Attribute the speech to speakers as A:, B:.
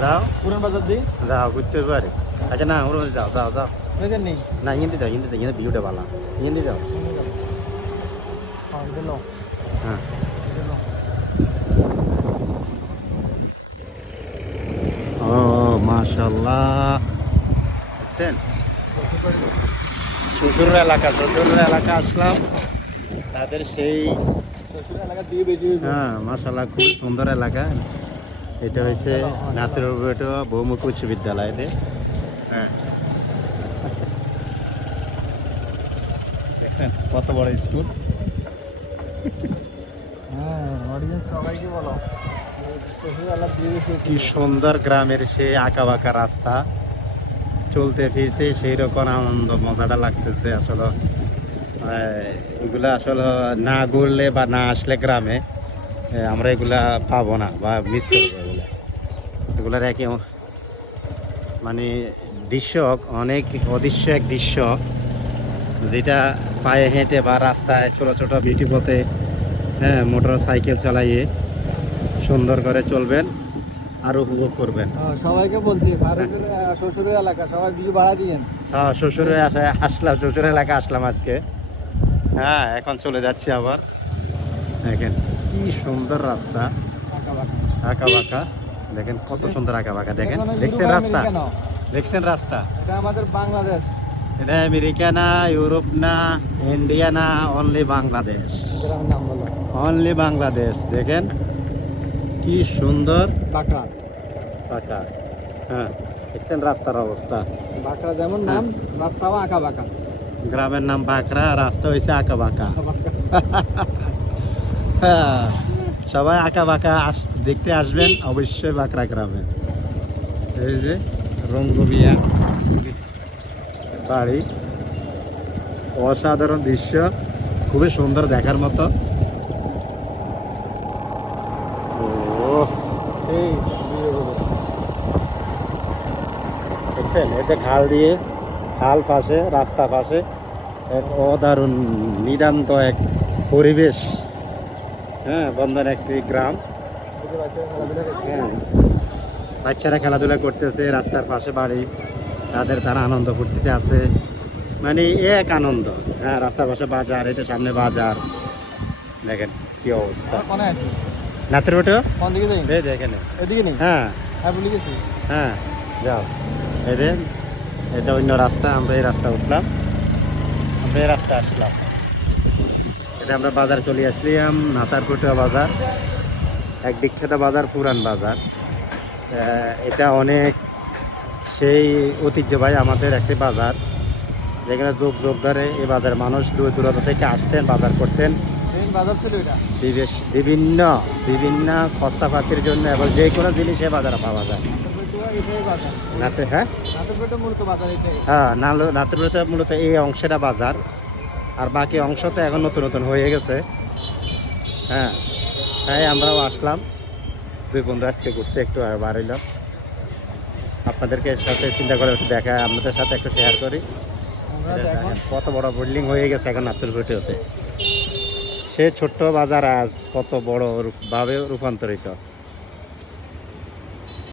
A: যাও
B: পুরান বাজার দিই
A: যাও ঘুরতে পারে আচ্ছা না ওর যাও যাও যাও
B: নেই
A: না হিন্দি যাও হিন্দি যাও হিন্দি ভিউটা ভালো হিন্দি যাও
B: হ্যাঁ
A: হ্যাঁ ও মাশাল্লাহ দেখছেন শ্বশুর এলাকা শ্বশুর এলাকা আসলাম তাদের সেই
B: শ্বশুর এলাকা দিয়ে বেশি
A: হ্যাঁ মাশাল্লাহ খুব সুন্দর এলাকা এটা হচ্ছে নাতিরবেট বহুমুখী উচ্চ বিদ্যালয়তে হ্যাঁ। দেখছেন কত বড় স্কুল?
B: হ্যাঁ
A: কি সুন্দর গ্রামের সেই আঁকা বাঁকা রাস্তা। চলতে ফিরতে সেই রকম আনন্দ মজাটা লাগতেছে আসলে। এগুলা আসলে না ঘুরলে বা না আসলে গ্রামে আমরা এগুলা পাবো না বা মিস করব। এগুলার একে মানে দৃশ্য অনেক অদৃশ্য এক দৃশ্য যেটা পায়ে হেঁটে বা রাস্তায় ছোটো ছোটো বিটি পথে হ্যাঁ মোটর সাইকেল চালাইয়ে সুন্দর করে চলবেন আর উপভোগ করবেন।
B: হ্যাঁ, সবাইকে বলছি শ্বশুরের এলাকা সবাই বিজু ভাড়া দিয়েন।
A: হ্যাঁ শ্বশুরে আসে- আসলাম শ্বশুর এলাকা আসলাম আজকে। হ্যাঁ এখন চলে যাচ্ছি আবার। দেখেন কি সুন্দর রাস্তা। আঁকা বাঁকা। দেখেন কত সুন্দর আঁকা বাঁকা দেখেন দেখছেন রাস্তা? দেখছেন রাস্তা?
B: এটা আমাদের বাংলাদেশ।
A: এটা আমেরিকা না ইউরোপ না ইন্ডিয়া না অনলি বাংলাদেশ। অনলি বাংলাদেশ। দেখেন কি সুন্দর পাকা হ্যাঁ দেখছেন রাস্তার অবস্থা?
B: বাঁকড়া যেমন নাম রাস্তাও আঁকা বাঁকা
A: গ্রামের নাম বাঁকড়া রাস্তা হয়েছে আঁকা বাঁকা
B: বাঁকা।
A: হ্যাঁ, সবাই আঁকা বাঁকা আস দেখতে আসবেন, অবশ্যই বাঁকড়া গ্রামে। এই যে রঙ্গবিয়া বাড়ি। অসাধারণ দৃশ্য, খুবই সুন্দর দেখার মতো। দেখছেন এতে খাল দিয়ে, খাল পাশে রাস্তা পাশে এক অদারুণ নিদান্ত এক পরিবেশ। হ্যাঁ বন্ধন একটি গ্রাম।
B: বাচ্চারা খেলাধুলা করছে।
A: হ্যাঁ। বাচ্চারা খেলাধুলা করতেছে রাস্তার পাশে বাড়ি। তাদের তারা আনন্দ ফুর্তিতে আছে। মানে এক আনন্দ। হ্যাঁ রাস্তার পাশে বাজার এটা সামনে বাজার। দেখেন কি অবস্থা। নাতের
B: এদিকে নেই?
A: হ্যাঁ।
B: হ্যাঁ
A: হ্যাঁ যাও। এই এটা অন্য রাস্তা আমরা এই রাস্তা উঠলাম। আমরা এই রাস্তা আসলাম। এটা আমরা বাজার চলে আসলাম নাতারকুটা বাজার এক বিখ্যাত বাজার পুরান বাজার। এটা অনেক সেই ঐতিহ্যবাহী আমাদের একটি বাজার যেখানে যুগ যুগ ধরে এই বাজার মানুষ দূর দূরান্ত থেকে আসতেন বাজার করতেন। বিভিন্ন বিভিন্ন খরচাপাতির জন্য এবং যে কোনো জিনিসে বাজারে পাওয়া যায়। নাতে হ্যাঁ? হ্যাঁ মূলত এই অংশটা বাজার। আর বাকি অংশ তো এখন নতুন নতুন হয়ে গেছে। হ্যাঁ তাই আমরাও আসলাম। দুই বন্ধু আজকে ঘুরতে একটু বাড়াইলাম আপনাদেরকে সাথে চিন্তা করে একটু দেখা আপনাদের সাথে একটু শেয়ার করি। কত বড় বিল্ডিং হয়ে গেছে এখন নাতুরঘুটি হতে সে ছোট্ট বাজার আজ কত বড় ভাবে রূপান্তরিত।